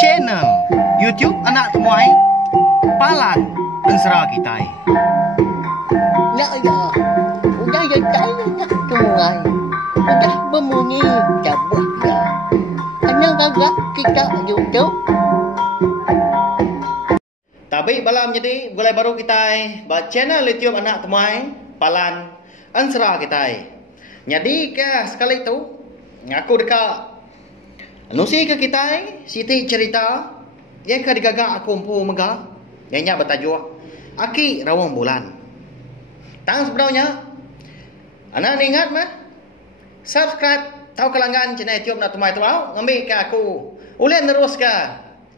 channel YouTube Anak Temuai Palan Pensera Kitai. Nak ya, udah ya saya nak tungai, udah berbunyi cabut ya. Anak agak kita YouTube. Tapi balam jadi boleh baru Kitai ba channel YouTube Anak Temuai Palan Pensera Kitai. Jadi ke sekali tu aku dekat Nusi ke Kitai, Siti cerita, dia ke digagak aku empu mega, dia bertajuk Aki Rawang Bulan. Tang sebenarnya, anak ni ingat mah, subscribe tahu kelanggan channel YouTube Nak Temai tu, ngambil ke aku, ulen terus ke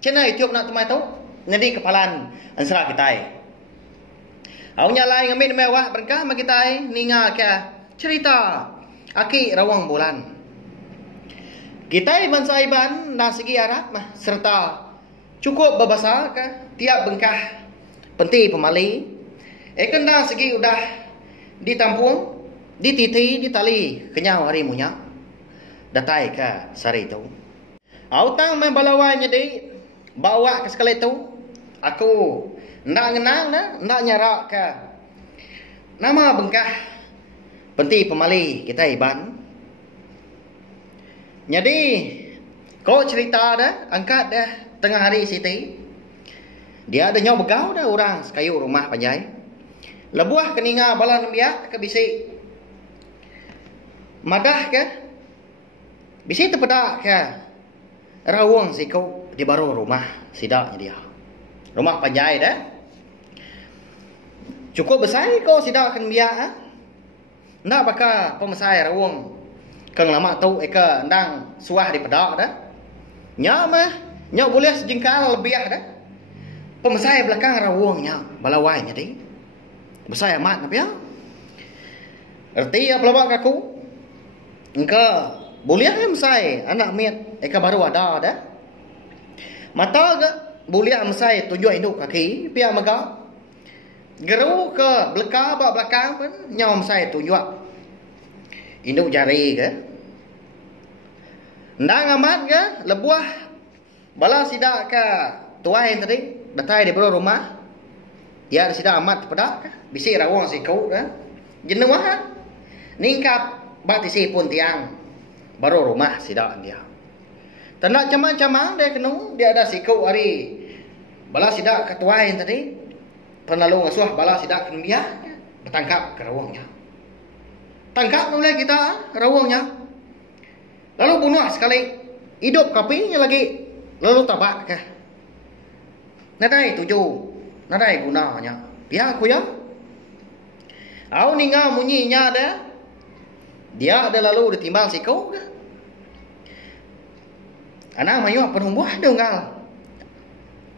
channel YouTube Nak Temai tu, jadi kepalan Ansara Kitai. Awaknya lain ngambil mewah berkah mak Kitai, ninga ke cerita Aki Rawang Bulan. Kita bangsa Iban dari segi Arab serta cukup berbahasa ke tiap bengkah penti pemali. Ekan dari segi udah ditampung, dititi, ditali kenyau hari munya. Datai ke sari itu. Autang main balawai jadi bawa ke sekali itu. Aku nak ngenang nak nyarak ke nama bengkah penti pemali kita Iban. Jadi, kau cerita dah, angkat dah tengah hari Siti. Dia ada nyawa begau dah orang sekayu rumah panjai. Lebuah keninga balan biak ke bisik. Madah ke? Bisik terpedak ke? Rawang si kau di baru rumah sidaknya dia. Rumah panjai dah. Cukup besar kau sidak kan biak ah. Nak bakal pemasai rawang. Kang lama tu eka ndang suah di pedak dah. Nya mah, nya boleh sejengkal lebih dah. Pemasai belakang rawangnya, balawainya deh. Besar amat apa ya? Erti apa lawak aku? Engka boleh mesai anak miat eka baru ada dah. Mata ke boleh mesai tujuh induk kaki, pia maga. Geru ke belakang pun nya mesai tujuh induk jari ke. Ndang amat ke lebuah bala sidak ke tuai tadi datai di bawah rumah. Dia sidak amat pedak ke bisi rawang si kau ke. Jenuah ningkap batisi pun tiang baru rumah sidak dia. Tanda camang-camang dia kenu dia ada si kau hari bala sidak ke tuai tadi penalu ngasuh bala sidak ken biak bertangkap ke rawangnya. Tangkap oleh kita rawangnya. Lalu bunuh sekali. Hidup kapinya lagi. Lalu tabak ke. Nadai tujuh. Nadai gunanya. Biar aku ya. Aku ninggal munyinya ada. Dia ada lalu ditimbang si kau ke. Anak mayuk penumbuh denggal.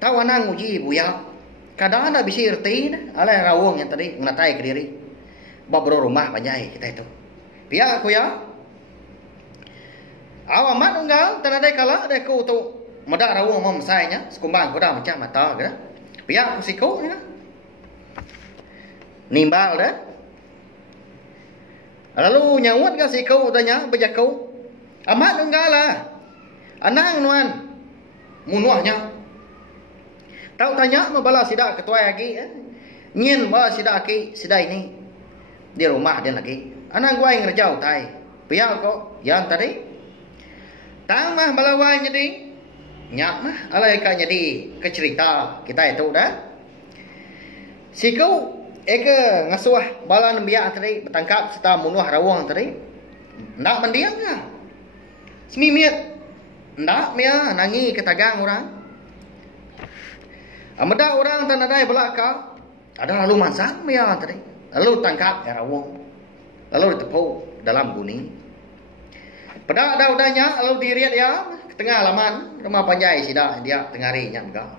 Tahu anak uji buya. Kadang ada bisa erti. Alai rawang yang tadi. Menatai ke diri. Baru rumah banyak kita itu. Pihak aku ya. Awamat unggal tanadai kala ada ku tu madak rawang mom sainya sekumbang ko dah macam mata ke. Pihak aku siku ya. Nimbal dah. Lalu nyawat ke siku tanya bejakau. Amat unggal lah. Anang nuan munuahnya. Tahu tanya mabala sidak ketua lagi ya. Nyin ba sidak ki sidai ni. Di rumah dia lagi. Anak gua yang ngerjau tai. Pihak kok yang tadi. Tang mah balawai jadi. Nyak mah alai ka jadi kecerita kita itu dah. Si kau eka ngasuh balan biak tadi bertangkap serta munuh rawang tadi. Ndak mendiang ke? Semimiat. Ndak mia nangi ketagang orang. Amada orang tanadai belaka. Ada lalu mansang mia tadi. Lalu tangkap rawang. Lalu ditepu dalam guni. Pada ada udahnya lalu diriat ya ke tengah halaman rumah panjai sidak dia tengari nya enggak.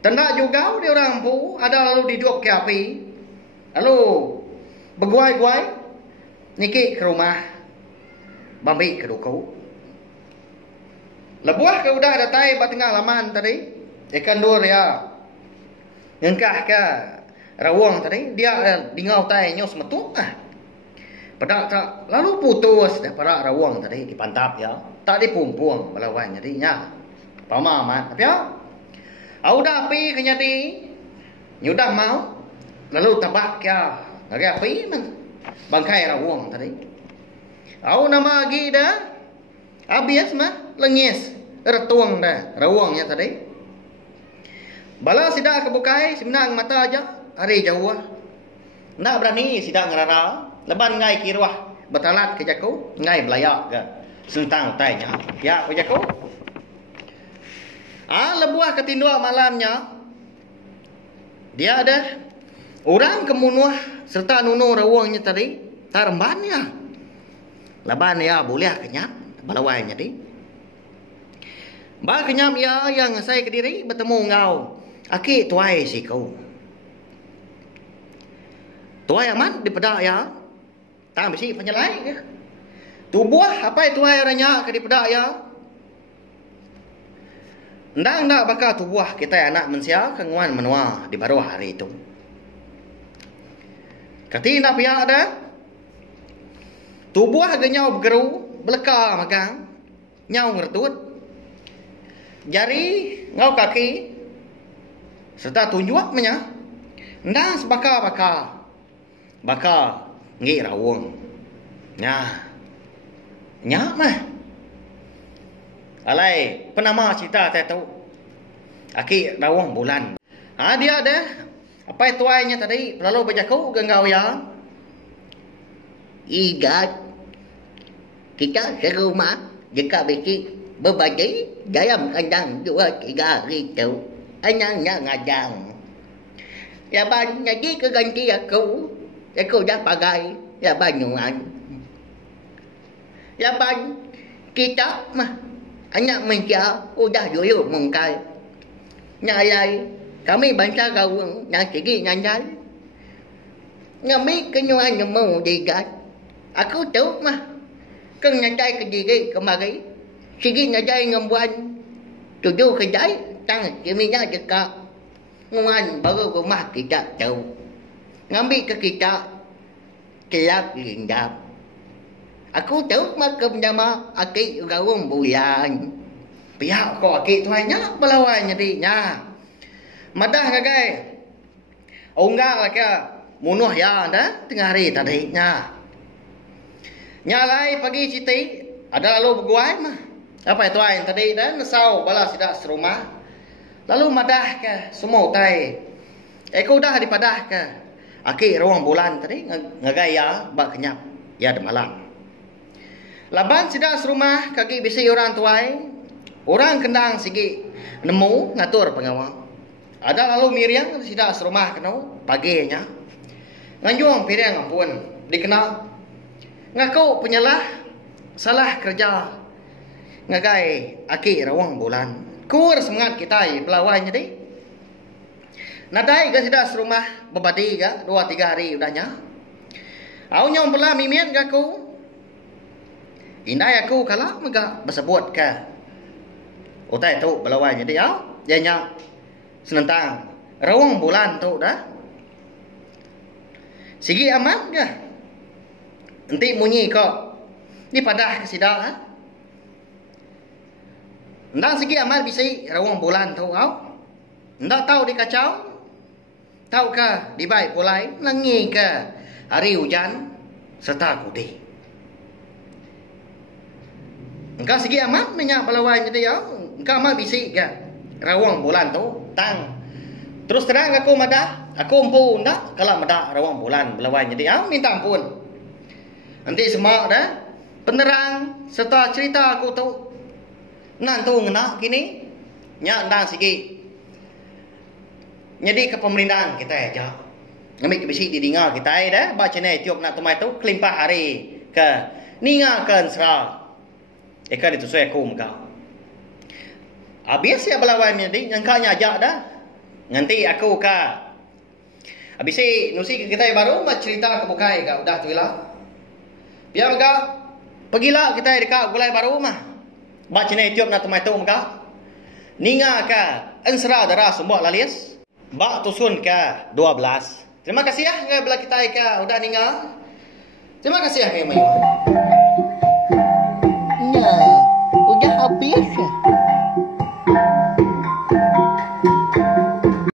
Tenda juga dia orang pu ada lalu didup ke api. Lalu berguai-guai niki ke rumah bambi ke duku. Lebuah ke udah datai ba tengah halaman tadi ikan dur ya. Ngengkah ke rawang tadi dia dingau tai nyos metuk ah. Pedak tak lalu putus dah perak rawang tadi dipantap ya. Tak dipumpuang balawan jadi nya. Pama mat. Tapi ya. Au dah pi ke nyati. Nyudah mau lalu tabak ya. Lagi api man. Bangkai rawang tadi. Au nama lagi dah. Habis mah lengis. Retuang dah rawangnya tadi. Bala sidak kebukai semenang mata aja hari jauh. Nak berani sidak ngerara. Leban ngai kirwah betalat ke jaku ngai belayak ke sentang tainya ya ke jaku lebuah ketindua malamnya dia ada orang kemunuh serta nunu rawangnya tadi tarembannya leban ya boleh kenyap balawai jadi ba kenyap ya yang saya kediri bertemu ngau aki tuai si kau tuai aman di pedak ya. Tak mesti penyelai ke. Tubuh apa itu airnya ke di pedak ya. Ndak bakal tubuh kita anak mensia kenguan menua di baru hari itu. Kati nak pihak ada. Tubuh genyau bergeru, beleka magang, nyau ngertut. Jari ngau kaki serta tunjuk menya. Ndak sebaka-baka. Baka ngi rawang. Nya mah. Alai penama cerita saya tahu. Aki rawang bulan. Dia ada apa itu ainya tadi lalu berjaku gengau ya. Igat. Kita serumah dekat besi berbagi dalam kandang 2-3 hari tu. Anaknya ngadang. Ya ban jadi keganti aku. Aku dah pakai ya banyuan. Ya ban kita mah anak mencia udah dulu mungkai. Nyalai kami bangsa gawang yang segi nyandai. Ngami kenyuan nemu digat. Aku tahu mah keng nyandai ke diri kemari. Segi nyandai ngembuan. Tujuh kedai tang kiminya dekat. Nguan baru rumah kita tahu. Ngambil ke kita kelap lindap. Aku tahu makam nama akik gawang bulan. Pihak kau akik tuanya berlawan jadinya. Madah ngagai. Onggak lah ke munuh ya dah tengah hari tadi nya. Nyalai pagi siti ada lalu berguai mah. Apa itu ain tadi dah nesau bala sidak serumah. Lalu madah ke semua tai. Aku dah dipadah ke. Aki rawang bulan tadi ngagaya bak kenyap ya de malam. Laban sidak serumah kaki bisi orang tuai. Orang kendang sigi nemu ngatur pengawal. Ada lalu miriang sidak serumah kenau paginya. Nganjuang pirang ampun dikenal. Ngaku penyalah salah kerja. Ngagai aki rawang bulan. Kur semangat kita pelawai jadi. Nadai ke sidak serumah berbadi ke 2-3 hari udahnya. Au nyong pula mimian ke aku. Indai aku kalah mega bersebut ke. Utai tu belawai jadi au janya senentang rawang bulan tu dah. Sigi amat ke. Nanti munyi kok. Ni padah ke sidak ha. Ndak segi amat bisi rawang bulan tu au. Ndak tahu dikacau. Tahu ke di baik pulai lengi ke hari hujan serta kudi. Engkau segi amat minyak pelawan jadi ya. Engkau amat bisik ke rawang bulan tu tang. Terus terang aku madah, aku empu ndak kalau madah rawang bulan pelawan jadi ya minta ampun. Nanti semua dah penerang serta cerita aku tu nan tu ngena kini nyak ndang segi. Jadi ke pemerintahan kita aja. Ngambil ke bisi didinga kita dah baca ni tiup nak tumai tu kelimpah hari ke ningakan serah. Eka itu saya aku muka. Habis ya belawan jadi nyangkanya ajak dah. Nanti aku ka. Habis nusi kita baru mak cerita ke bukai ka udah tu lah. Biar muka pergilah kita dekat gulai baru mah. Baca ni tiup nak tumai tu muka. Ninga ka ensra darah semua lalis. Bak tusun ke 12. Terima kasih ya ngai bela kita ke udah ninga. Terima kasih Akhi Mayu. Ya, udah habis.